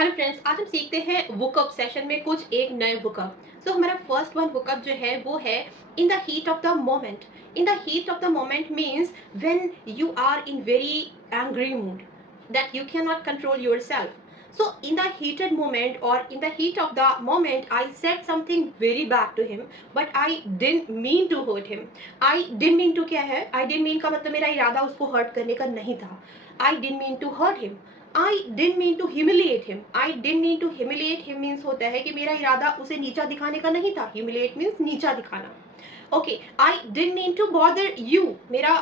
Hello friends, आज हम सीखते हैं वुकअप सेशन में कुछ एक नए वुकअप। सो हमारा फर्स्ट वन वुकअप जो है वो है in the heat of the moment. In the heat of the moment means when you are in very angry mood that you cannot control yourself. So in the heated moment or in the heat of the moment, I said something very bad to him, but I didn't mean to hurt him. I didn't mean to क्या है? I didn't mean का मतलब मेरा इरादा उसको hurt करने का नहीं था. I didn't mean to hurt him. I didn't mean to humiliate him. I didn't mean to humiliate him means होता है कि मेरा इरादा उसे नीचा दिखाने का नहीं था. Humiliate means नीचा दिखाना. Okay, I didn't mean to bother you. मेरा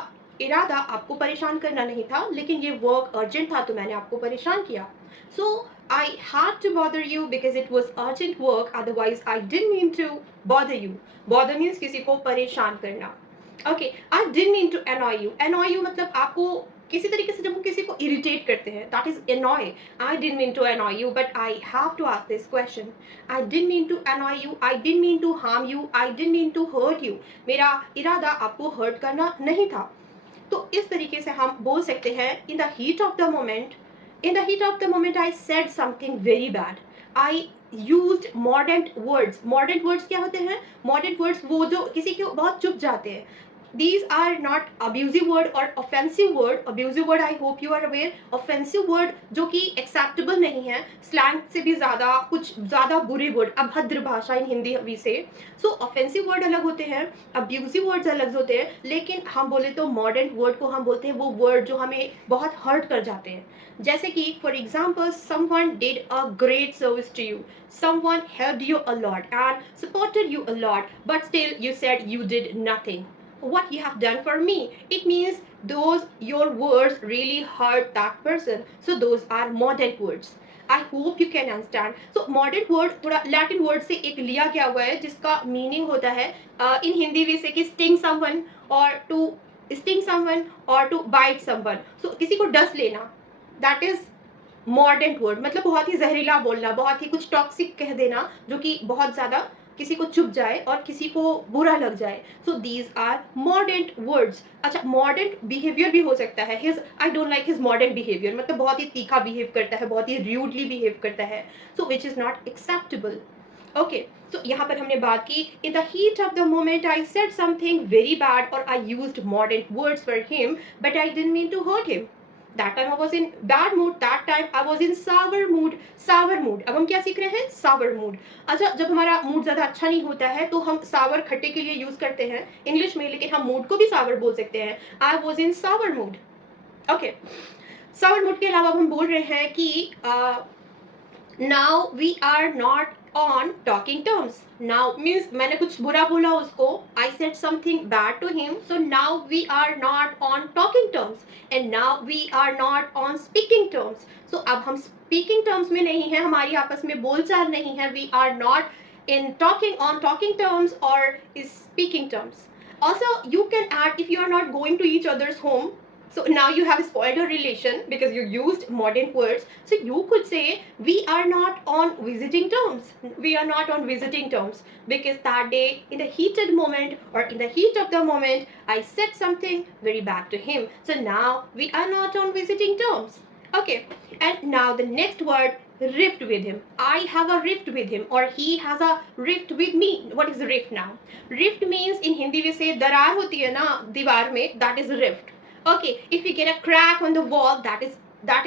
इरादा आपको परेशान करना नहीं था, लेकिन ये वर्क अर्जेंट था तो मैंने आपको परेशान किया। So I had to bother you because it was urgent work, otherwise I didn't mean to bother you. Bother means किसी को परेशान करना। Okay, I didn't mean to annoy you। annoy you मतलब आपको किसी तरीके से जब हम किसी को इरिटेट करते हैं, that is annoy। I didn't mean to annoy you, but I have to ask this question. I didn't mean to annoy you, I didn't mean to harm you, I didn't mean to hurt you। मेरा इरादा आपको hurt करना नहीं था। तो इस तरीके से हम बोल सकते हैं इन the heat of the moment. In the heat of the moment I said something very bad. I used modern words. Modern words क्या होते हैं? मॉडर्न वर्ड्स वो जो किसी के बहुत चुप जाते हैं। These are not abusive word or offensive word. Abusive word I hope you are aware. Offensive word जो कि acceptable नहीं है, slang से भी ज़्यादा कुछ ज़्यादा बुरे word, अभद्र भाषा इन हिंदी वी से। So offensive word अलग होते हैं, abusive words अलग होते हैं, लेकिन हम बोले तो modern word को हम बोलते हैं वो word जो हमें बहुत hurt कर जाते हैं। जैसे कि for example, someone did a great service to you. Someone helped you a lot and supported you a lot, but still you said you did nothing. What you have done for me, it means those your words really hurt that person. So those are modern words. I hope you can understand. So modern word थोड़ा Latin word से एक लिया गया हुआ है जिसका meaning होता है in हिंदी भी से कि sting someone or to sting someone or to bite someone. So किसी को डस लेना, that is मॉडर्न वर्ड। मतलब बहुत ही जहरीला बोलना, बहुत ही कुछ टॉक्सिक कह देना जो कि बहुत ज़्यादा किसी को चुभ जाए और किसी को बुरा लग जाए। So these are modern words. अच्छा, मॉडर्न बिहेवियर भी हो सकता है। His I don't like his modern behaviour मतलब बहुत ही तीखा बिहेव करता है, बहुत ही र्यूडली बिहेव करता है, so which is not acceptable. Okay, so यहाँ पर हमने बात की in the heat of the moment I said something very bad और I used modern words for him, but I didn't mean to hurt him. That time I was in bad mood. That time I was in sour mood. Sour mood. अब हम क्या सीख रहे हैं? Sour mood. अच्छा, जब हमारा mood ज़्यादा अच्छा नहीं होता है तो हम sour खट्टे के लिए यूज़ करते हैं इंग्लिश में, लेकिन हम मूड को भी sour बोल सकते हैं। I was in sour mood. Okay. sour mood के अलावा हम बोल रहे हैं कि now we are not on talking terms. Now means मैंने कुछ बुरा बोला उसको, I said something bad to him, so now we are not on talking terms and now we are not on speaking terms. So अब हम speaking terms में नहीं है, हमारी आपस में बोलचाल नहीं है, we are not in talking terms or is speaking terms. Also you can add if you are not going to each other's home. So now you have spoiled your relation because you used modern words. So you could say we are not on visiting terms. We are not on visiting terms because that day in the heated moment or in the heat of the moment I said something very bad to him. So now we are not on visiting terms. Okay, and now the next word, rift with him. I have a rift with him or he has a rift with me. What is rift now? Rift means in Hindi we say दरार होती है ना दीवार में, that is rift. Okay, if we get a crack on the wall, that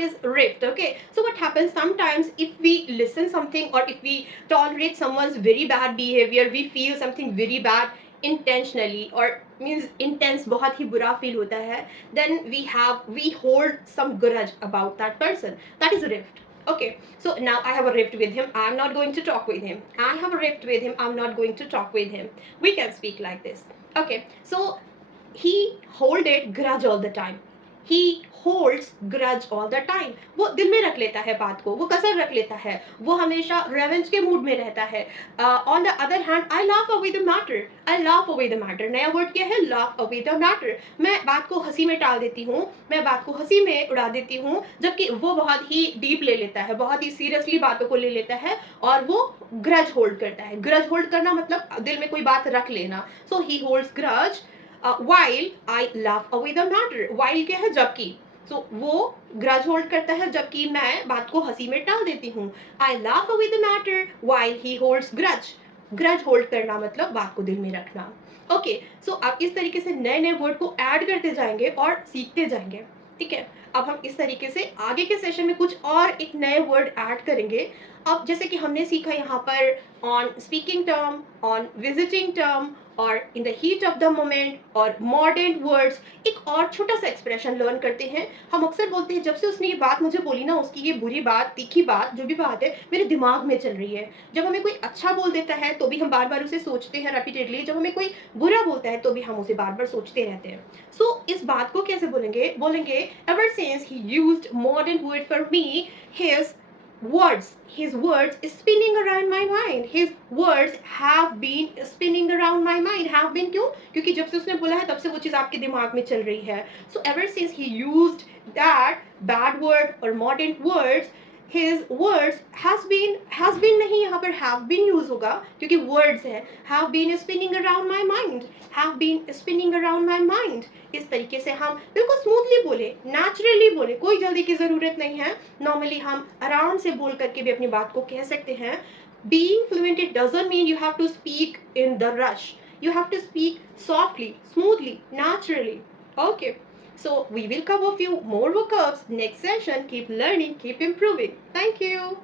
is rift. Okay, so what happens sometimes if we listen something or if we tolerate someone's very bad behavior, we feel something very bad intentionally or means intense, बहुत ही बुरा feel होता है, then we hold some grudge about that person. That is rift. Okay, so now I have a rift with him, I'm not going to talk with him. I have a rift with him, I'm not going to talk with him. We can speak like this. Okay, so he holded grudge all the time. He holds grudge all the time. वो दिल में रख लेता है बात को, वो कसर रख लेता है, वो हमेशा रेवेंज के मूड में रहता है। On the other hand, I laugh away the matter. I laugh away the matter. नया वर्ड क्या है? Laugh away the matter. मैं बात को हंसी में टाल देती हूँ, मैं बात को हंसी में उड़ा देती हूँ, जबकि वो बहुत ही डीप ले लेता है, बहुत ही सीरियसली बातों को ले लेता है और वो ग्रज होल्ड करता है। ग्रज होल्ड करना मतलब दिल में कोई बात रख लेना। So he holds grudge while I laugh away the matter. While क्या है? जबकि सो वो ग्रज होल्ड करता है, जबकि मैं बात को हंसी में टाल देती हूँ. आई laugh away the matter while he holds grudge. Grudge hold करना मतलब बात को दिल में रखना. ओके, सो आप इस तरीके से नए नए वर्ड को ऐड करते जाएंगे और सीखते जाएंगे. ठीक है, अब हम इस तरीके से आगे के सेशन में कुछ और एक नए वर्ड ऐड करेंगे. अब जैसे कि हमने सीखा यहाँ पर on speaking term, on visiting term, और in the heat of the moment, और मॉडर्न वर्ड्स. एक और छोटा सा एक्सप्रेशन लर्न करते हैं. हम अक्सर बोलते हैं, जब से उसने ये बात मुझे बोली ना, उसकी ये बुरी बात, तीखी बात, जो भी बात है मेरे दिमाग में चल रही है. जब हमें कोई अच्छा बोल देता है तो भी हम बार बार उसे सोचते हैं रेपिटेडली. जब हमें कोई बुरा बोलता है तो भी हम उसे बार बार सोचते रहते हैं. सो इस बात को कैसे बोलेंगे? बोलेंगे, ever since he used modern word for me, his his words is spinning around my mind. His words have been spinning around my mind. Have been क्यों? क्योंकि जब से उसने बोला है तब से वो चीज़ आपके दिमाग में चल रही है. So ever since he used that bad word or modern words, his words has been नहीं, यहाँ पर have been यूज होगा क्योंकि words है. have been spinning around my mind. have been spinning around my mind. इस तरीके से हम बिल्कुल स्मूथली बोले, नेचुरली बोले, कोई जल्दी की ज़रूरत नहीं है. नॉर्मली हम आराम से बोल करके भी अपनी बात को कह सकते हैं. Being fluent, it doesn't mean you have to speak in the rush. You have to speak softly, smoothly, naturally. Okay. So we will cover a few more vocabs next session. Keep learning, keep improving. Thank you.